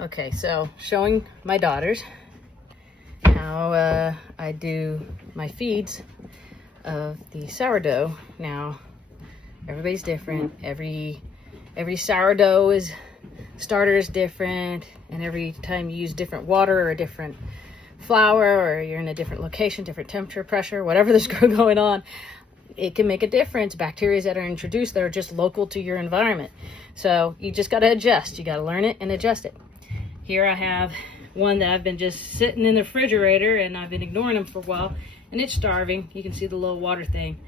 Okay, so showing my daughters how I do my feeds of the sourdough. Now, everybody's different. Every sourdough starter is different, and every time you use different water or a different flour, or you're in a different location, different temperature, pressure, whatever there's going on, it can make a difference. Bacteria that are introduced that are just local to your environment. So you just got to adjust. You got to learn it and adjust it. Here I have one that I've been just sitting in the refrigerator, and I've been ignoring them for a while, and it's starving. You can see the little water thing.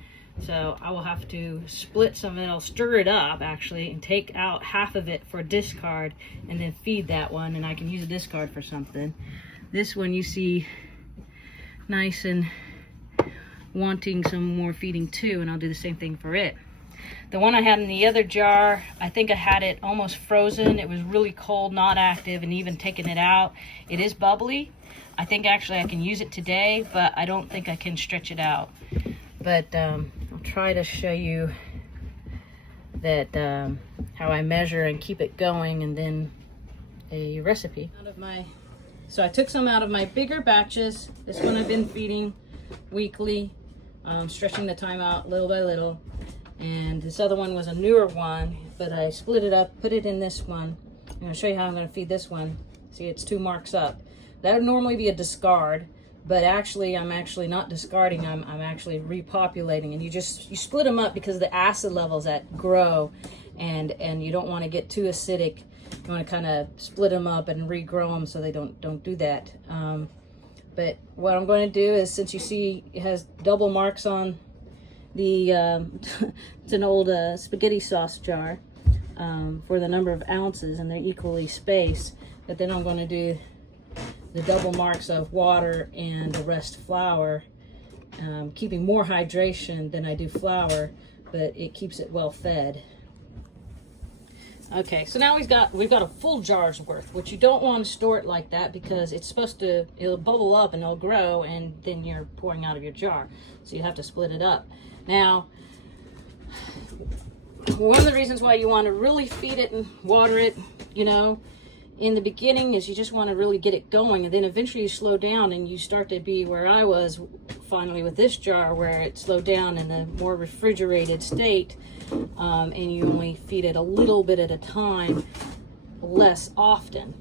So I will have to split some of it. I'll stir it up actually and take out half of it for discard, and then feed that one, and I can use a discard for something. This one you see nice and wanting some more feeding too, and I'll do the same thing for it. The one I had in the other jar, I think I had it almost frozen. It was really cold, not active, and even taking it out, it is bubbly. I think actually I can use it today, but I don't think I can stretch it out. But I'll try to show you that how I measure and keep it going, and then a recipe. So I took some out of my bigger batches. This one I've been feeding weekly, stretching the time out little by little. And this other one was a newer one, but I split it up, put it in this one. And I'll show you how I'm going to feed this one. See, it's 2 marks up. That would normally be a discard, but actually I'm actually not discarding. I'm actually repopulating. And you split them up because of the acid levels that grow, and you don't want to get too acidic. You want to kind of split them up and regrow them so they don't do that. But what I'm going to do is, since you see it has double marks on the it's an old spaghetti sauce jar for the number of ounces, and they're equally spaced, but then I'm going to do the double marks of water and the rest flour, keeping more hydration than I do flour, but it keeps it well fed. Okay, so now we've got a full jar's worth, which you don't want to store it like that, because it'll bubble up and it'll grow, and then you're pouring out of your jar. So you have to split it up. Now, one of the reasons why you want to really feed it and water it, in the beginning, is you just want to really get it going, and then eventually you slow down and you start to be where I was finally with this jar, where it slowed down in a more refrigerated state, and you only feed it a little bit at a time, less often.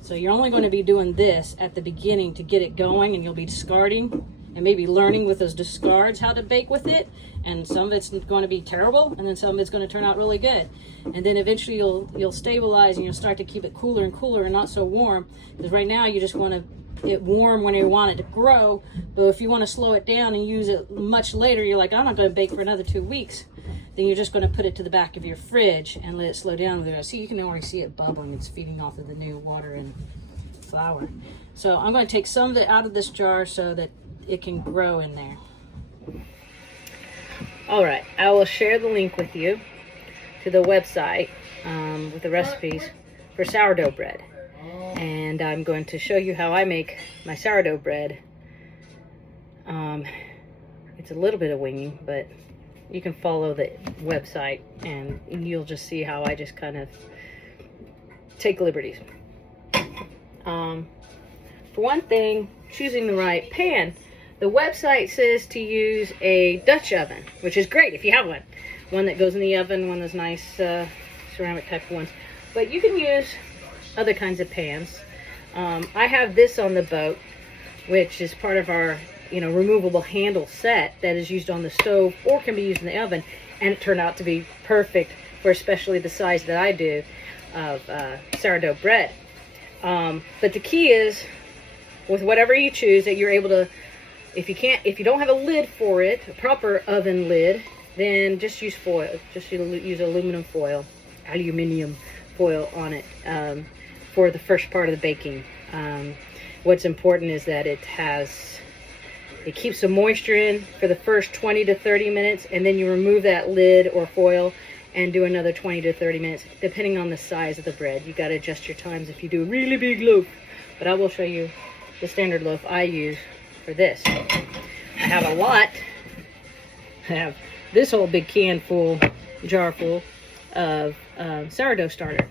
So you're only going to be doing this at the beginning to get it going, and you'll be discarding and maybe learning with those discards how to bake with it, and some of it's going to be terrible, and then some of it's going to turn out really good. And then eventually you'll stabilize, and you'll start to keep it cooler and cooler and not so warm, because right now you just want it warm when you want it to grow. But if you want to slow it down and use it much later, you're like, I'm not going to bake for another 2 weeks, then you're just going to put it to the back of your fridge and let it slow down. See, you can already see it bubbling. It's feeding off of the new water and flour. So I'm going to take some of it out of this jar so that it can grow in there. All right, I will share the link with you to the website with the recipes for sourdough bread, and I'm going to show you how I make my sourdough bread. It's a little bit of winging, but you can follow the website and you'll just see how I just kind of take liberties. For one thing, choosing the right pan. The website says to use a Dutch oven, which is great if you have one. One that goes in the oven, one of those nice ceramic type ones. But you can use other kinds of pans. I have this on the boat, which is part of our removable handle set that is used on the stove or can be used in the oven, and it turned out to be perfect for especially the size that I do of sourdough bread. But the key is, with whatever you choose, that you're able to, if you don't have a lid for it, a proper oven lid, then just use foil. Just use aluminum foil on it for the first part of the baking. What's important is that it keeps the moisture in for the first 20 to 30 minutes, and then you remove that lid or foil and do another 20 to 30 minutes, depending on the size of the bread. You got to adjust your times if you do a really big loaf. But I will show you the standard loaf I use for this. I have a lot. I have this whole big jar full of sourdough starter.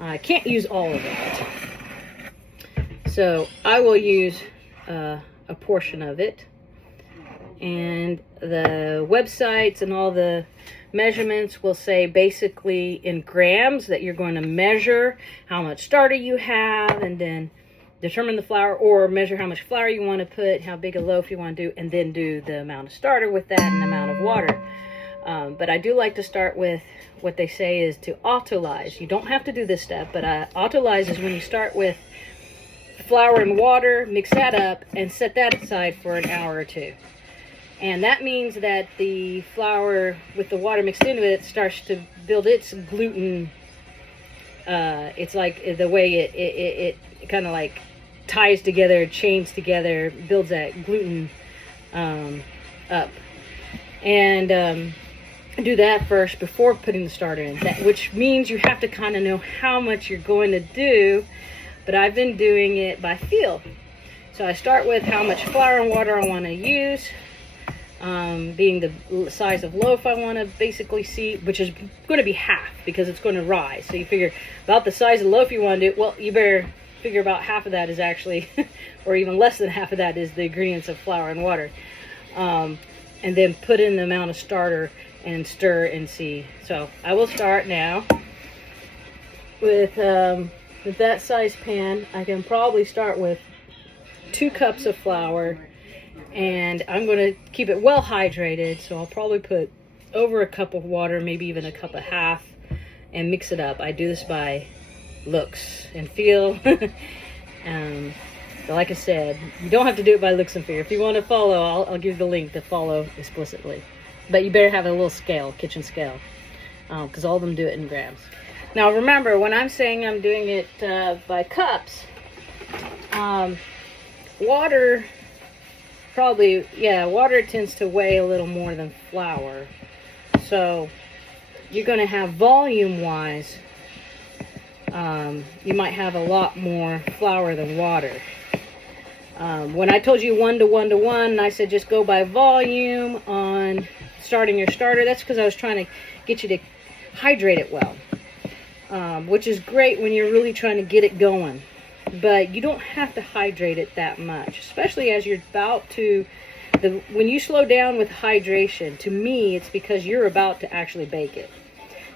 I can't use all of it. So I will use a portion of it. And the websites and all the measurements will say basically in grams that you're going to measure how much starter you have, and then determine the flour, or measure how much flour you want to put, how big a loaf you want to do, and then do the amount of starter with that and the amount of water. But I do like to start with what they say is to autolyze. You don't have to do this step, but autolyze is when you start with flour and water, mix that up, and set that aside for an hour or two. And that means that the flour with the water mixed into it starts to build its gluten. It's like the way it kind of like ties together, chains together, builds that gluten up. And do that first before putting the starter in, which means you have to kind of know how much you're going to do. But I've been doing it by feel. So I start with how much flour and water I want to use. Being the size of loaf I want to basically see, which is going to be half because it's going to rise. So you figure about the size of the loaf you want to do. Well, you better figure about half of that is actually, or even less than half of that is the ingredients of flour and water. And then put in the amount of starter and stir and see. So I will start now with that size pan. I can probably start with 2 cups of flour. And I'm going to keep it well hydrated, so I'll probably put over a cup of water, maybe even a cup and a half, and mix it up. I do this by looks and feel. So like I said, you don't have to do it by looks and feel. If you want to follow, I'll give you the link to follow explicitly. But you better have a little scale, kitchen scale, because all of them do it in grams. Now remember, when I'm saying I'm doing it by cups, water... water tends to weigh a little more than flour. So you're going to have volume-wise, you might have a lot more flour than water. When I told you 1 to 1 to 1, I said just go by volume on starting your starter. That's because I was trying to get you to hydrate it well, which is great when you're really trying to get it going. But you don't have to hydrate it that much, especially as you're about to, when you slow down with hydration, to me, it's because you're about to actually bake it.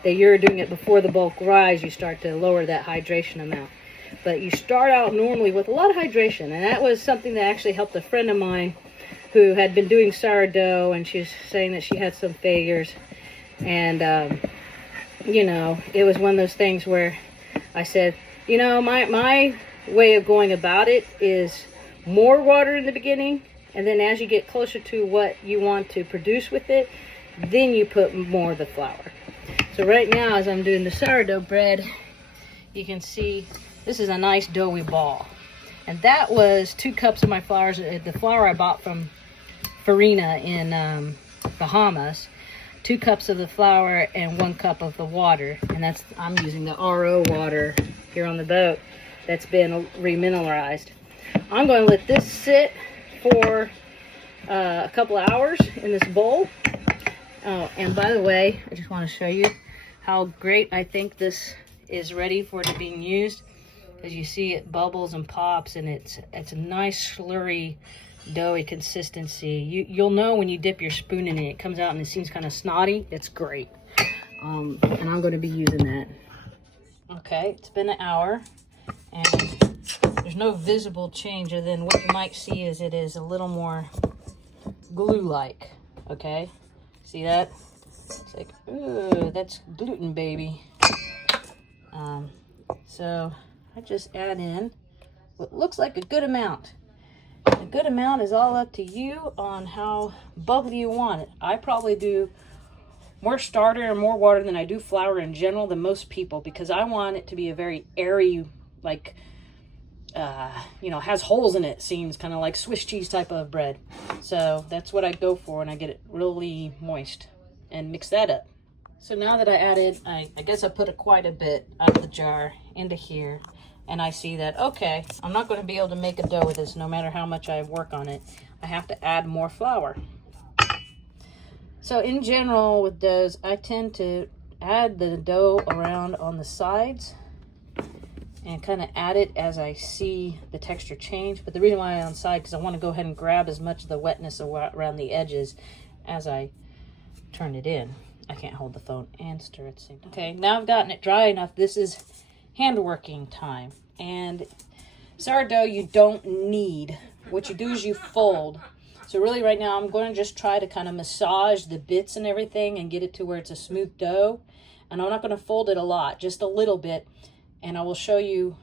That you're doing it before the bulk rise, you start to lower that hydration amount. But you start out normally with a lot of hydration, and that was something that actually helped a friend of mine who had been doing sourdough, and she's saying that she had some failures. And, you know, it was one of those things where I said, you know, my way of going about it is more water in the beginning, and then as you get closer to what you want to produce with it, then you put more of the flour. So right now, as I'm doing the sourdough bread, you can see this is a nice doughy ball, and that was 2 cups of my flour. The flour I bought from Farina in Bahamas. 2 cups of the flour and 1 cup of the water, and that's, I'm using the RO water here on the boat that's been remineralized. I'm going to let this sit for a couple of hours in this bowl. Oh, and by the way, I just want to show you how great I think this is ready for it being used. As you see, it bubbles and pops, and it's a nice slurry, doughy consistency. You'll know when you dip your spoon in it. It comes out and it seems kind of snotty. It's great. And I'm going to be using that. Okay, it's been an hour, and there's no visible change other than what you might see is it is a little more glue-like. Okay, see that? It's like, ooh, that's gluten, baby. So I just add in what looks like a good amount. A good amount is all up to you on how bubbly you want it. I probably do more starter and more water than I do flour in general than most people, because I want it to be a very airy, like, you know, has holes in it, seems kind of like Swiss cheese type of bread. So that's what I go for, and I get it really moist and mix that up. So now that I added, I guess I put quite a bit out of the jar into here, and I see that, okay, I'm not going to be able to make a dough with this no matter how much I work on it. I have to add more flour. So in general with doughs, I tend to add the dough around on the sides and kind of add it as I see the texture change. But the reason why I'm on side, because I want to go ahead and grab as much of the wetness around the edges as I turn it in. I can't hold the phone and stir at the same time. Okay, now I've gotten it dry enough. This is hand working time. And sourdough you don't need. What you do is you fold. So really right now I'm going to just try to kind of massage the bits and everything and get it to where it's a smooth dough. And I'm not going to fold it a lot, just a little bit. And I will show you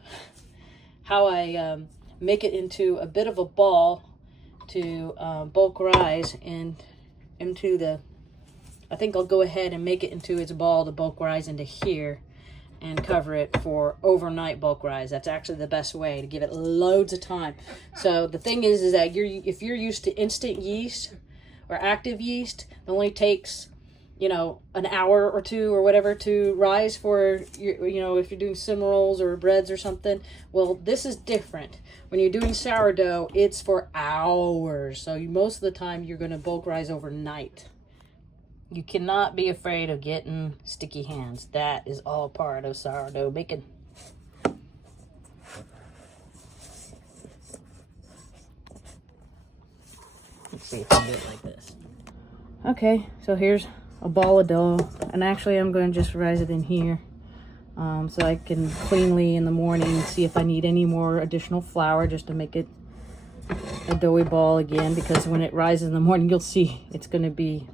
how I make it into a bit of a ball to bulk rise into the, I think I'll go ahead and make it into its ball to bulk rise into here and cover it for overnight bulk rise. That's actually the best way to give it loads of time. So the thing is that if you're used to instant yeast or active yeast, it only takes, you know, an hour or two or whatever to rise for your, you know, if you're doing cinnamon rolls or breads or something. Well, this is different. When you're doing sourdough, it's for hours. So most of the time you're going to bulk rise overnight. You cannot be afraid of getting sticky hands. That is all part of sourdough making. Let's see if I can do it like this. Okay, so here's a ball of dough. And actually I'm going to just rise it in here. So I can cleanly in the morning see if I need any more additional flour just to make it a doughy ball again. Because when it rises in the morning, you'll see it's going to be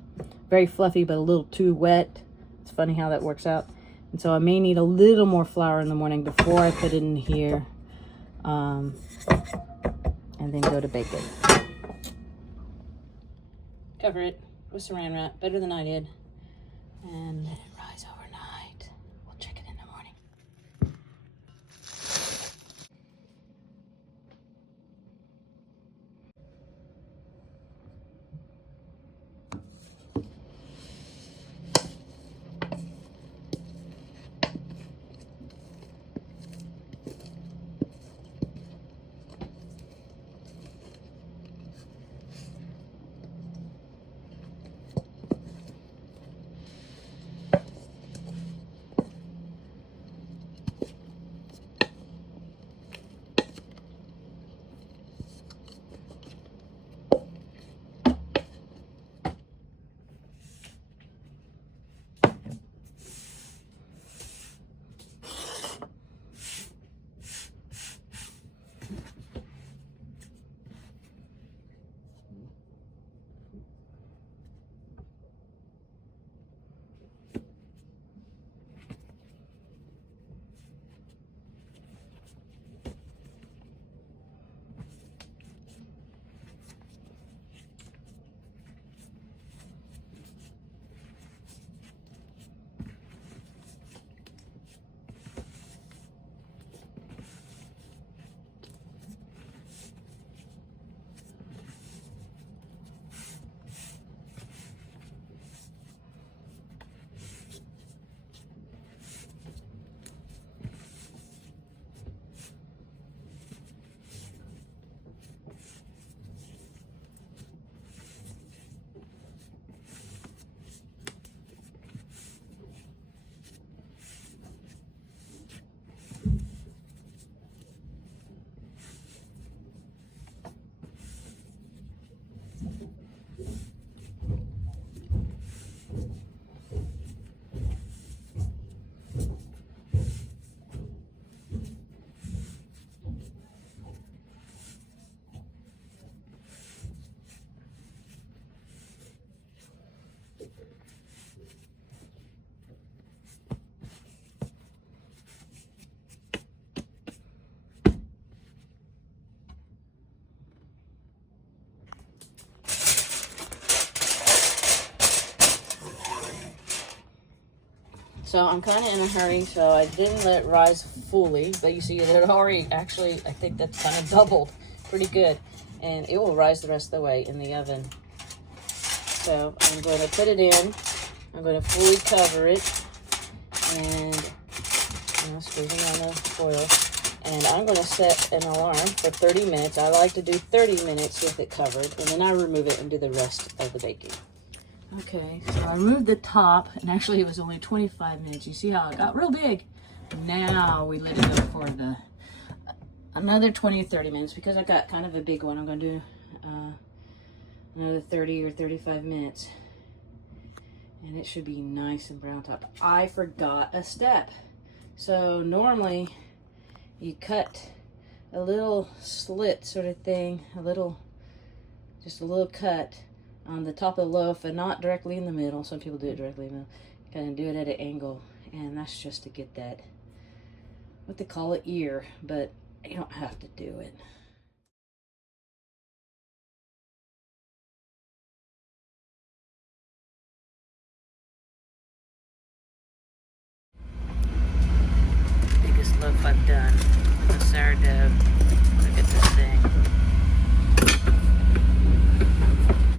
very fluffy but a little too wet. It's funny how that works out. And so I may need a little more flour in the morning before I put it in here, and then go to bake it. Cover it with saran wrap, better than I did, and let it rise overnight. We'll check it in the morning. So I'm kind of in a hurry, so I didn't let it rise fully, but you see it already, actually, I think that's kind of doubled pretty good, and it will rise the rest of the way in the oven. So I'm going to put it in, I'm going to fully cover it, and squeezing on the foil, and I'm going to set an alarm for 30 minutes. I like to do 30 minutes with it covered, and then I remove it and do the rest of the baking. Okay, so I removed the top, and actually it was only 25 minutes. You see how it got real big, Now we let it go for another 20 or 30 minutes because I got kind of a big one. I'm going to do another 30 or 35 minutes. And it should be nice and brown top. I forgot a step. So normally you cut a little slit sort of thing, just a little cut on the top of the loaf and not directly in the middle. Some people do it directly in the middle. Kind of do it at an angle. And that's just to get that, what they call it, ear, but you don't have to do it. Biggest loaf I've done.